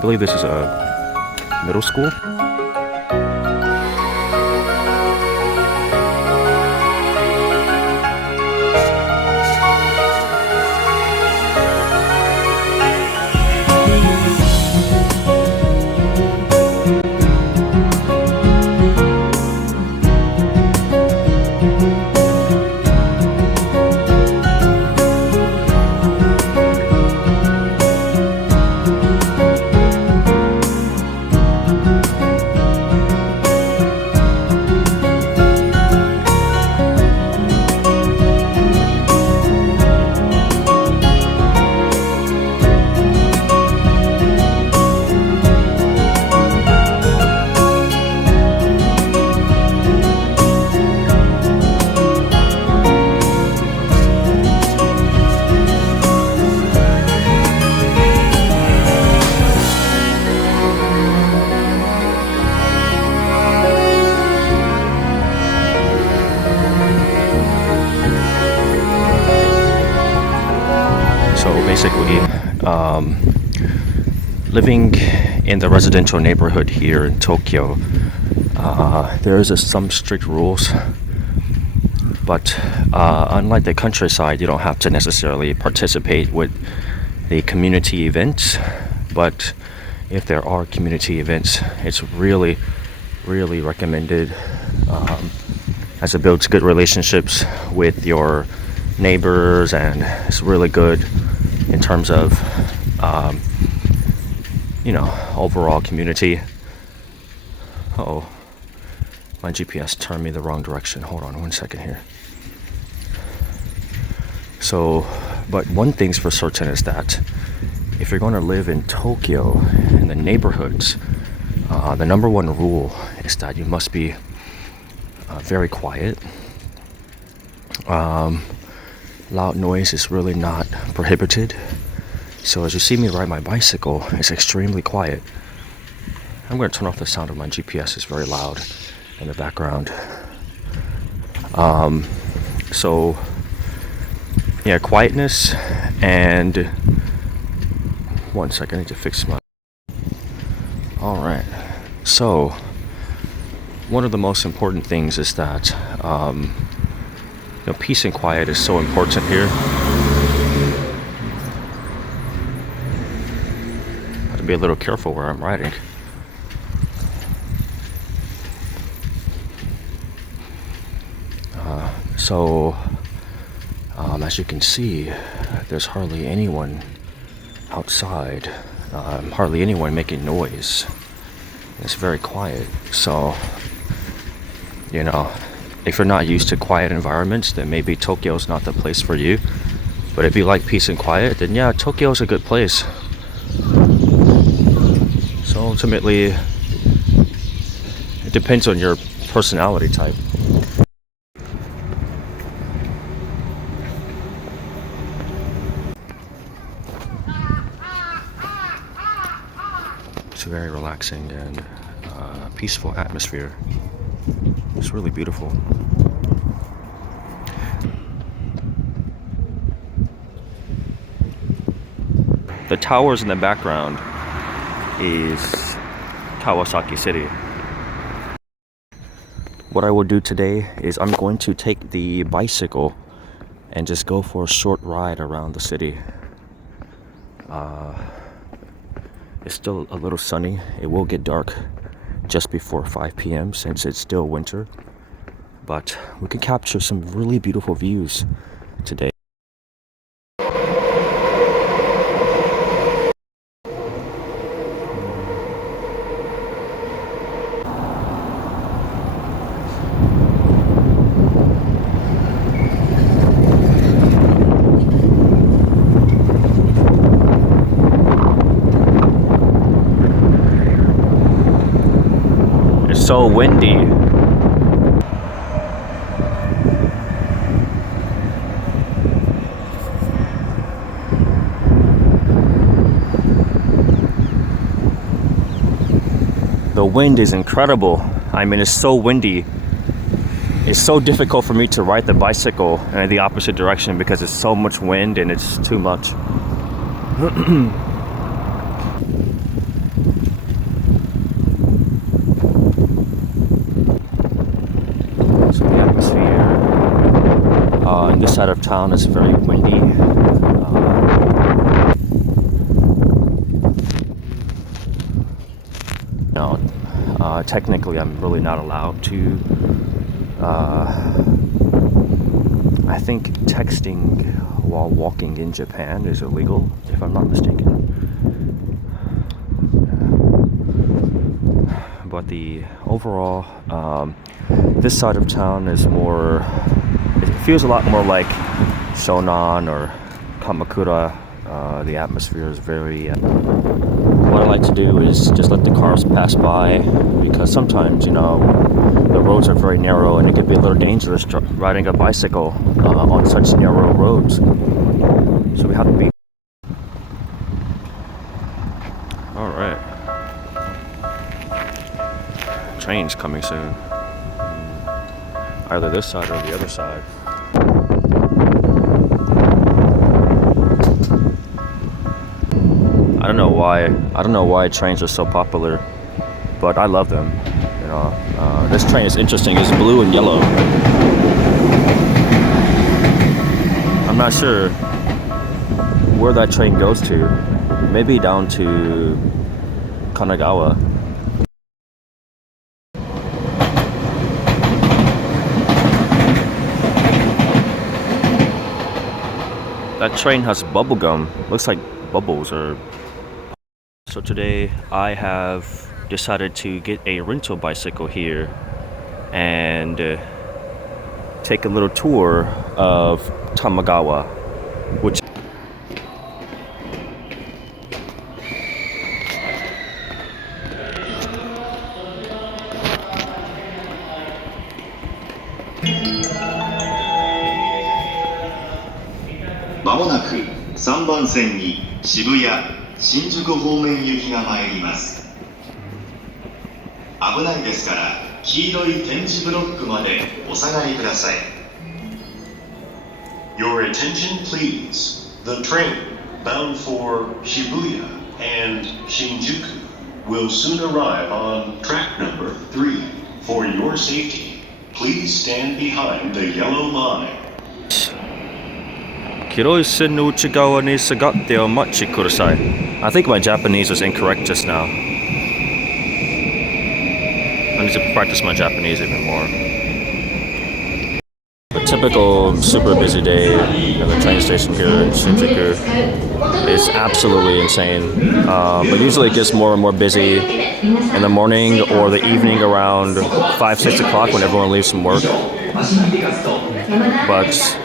believe this is a middle school. Basically, living in the residential neighborhood here in Tokyo, there's some strict rules, but unlike the countryside, you don't have to necessarily participate with the community events. But if there are community events, it's really recommended, as it builds good relationships with your neighbors, and it's really good in terms of overall community. Oh, my GPS turned me the wrong direction. Hold on one second here. So, but one thing's for certain is that if you're going to live in Tokyo, in the neighborhoods, the number one rule is that you must be very quiet. Loud noise is really not prohibited. So as you see me ride my bicycle, it's extremely quiet. I'm going to turn off the sound of my GPS. It's very loud in the background. So yeah, quietness. And one second, I need to fix my... Alright, so one of the most important things is that peace and quiet is so important here. I have to be a little careful where I'm riding. As you can see, there's hardly anyone outside, hardly anyone making noise. It's very quiet. So, if you're not used to quiet environments, then maybe Tokyo's not the place for you. But if you like peace and quiet, then yeah, Tokyo's a good place. So ultimately, it depends on your personality type. It's a very relaxing and peaceful atmosphere. It's really beautiful. The towers in the background is Kawasaki City. What I will do today is I'm going to take the bicycle and just go for a short ride around the city. It's still a little sunny. It will get dark just before 5 p.m. since it's still winter. But we can capture some really beautiful views today. It's so windy. The wind is incredible. I mean, it's so windy. It's so difficult for me to ride the bicycle in the opposite direction because it's so much wind and it's too much. this side of town is very windy. Technically, I'm really not allowed to. I think texting while walking in Japan is illegal, if I'm not mistaken. But the overall, this side of town is more. It feels a lot more like Shonan or Kamakura. The atmosphere is very. What I like to do is just let the cars pass by, because sometimes, the roads are very narrow and it can be a little dangerous riding a bicycle on such narrow roads. So we have to be. Alright. Train's coming soon. Either this side or the other side. I don't know why trains are so popular, but I love them. This train is interesting. It's blue and yellow. I'm not sure where that train goes to. Maybe down to Kanagawa. That train has bubble gum. Looks like bubbles or. So today I have decided to get a rental bicycle here and take a little tour of Tamagawa, whichまもなく3番線に渋谷、新宿方面行きが参ります。危ないですから黄色い点字ブロックまでお下がりください。Your attention please. The train bound for Shibuya and Shinjuku will soon arrive on track number 3. For your safety, please stand behind the yellow line. 広い線の内側に下がってお待ちください. I think my Japanese was incorrect just now. I need to practice my Japanese even more. A typical super busy day at the train station here in Shinjuku is absolutely insane. But usually it gets more and more busy in the morning or the evening around 5-6 o'clock when everyone leaves from work. But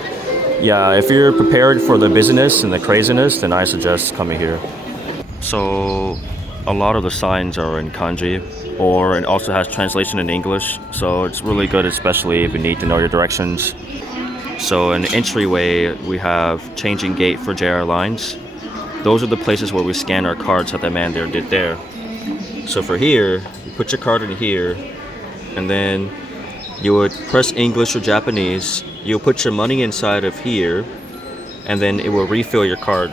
yeah, if you're prepared for the busyness and the craziness, then I suggest coming here. So a lot of the signs are in kanji, or it also has translation in English, so it's really good, especially if you need to know your directions. So in the entryway, we have changing gate for JR lines. Those are the places where we scan our cards that the man there did there. So for here, you put your card in here, and then you would press English or Japanese. You'll put your money inside of here, and then it will refill your card.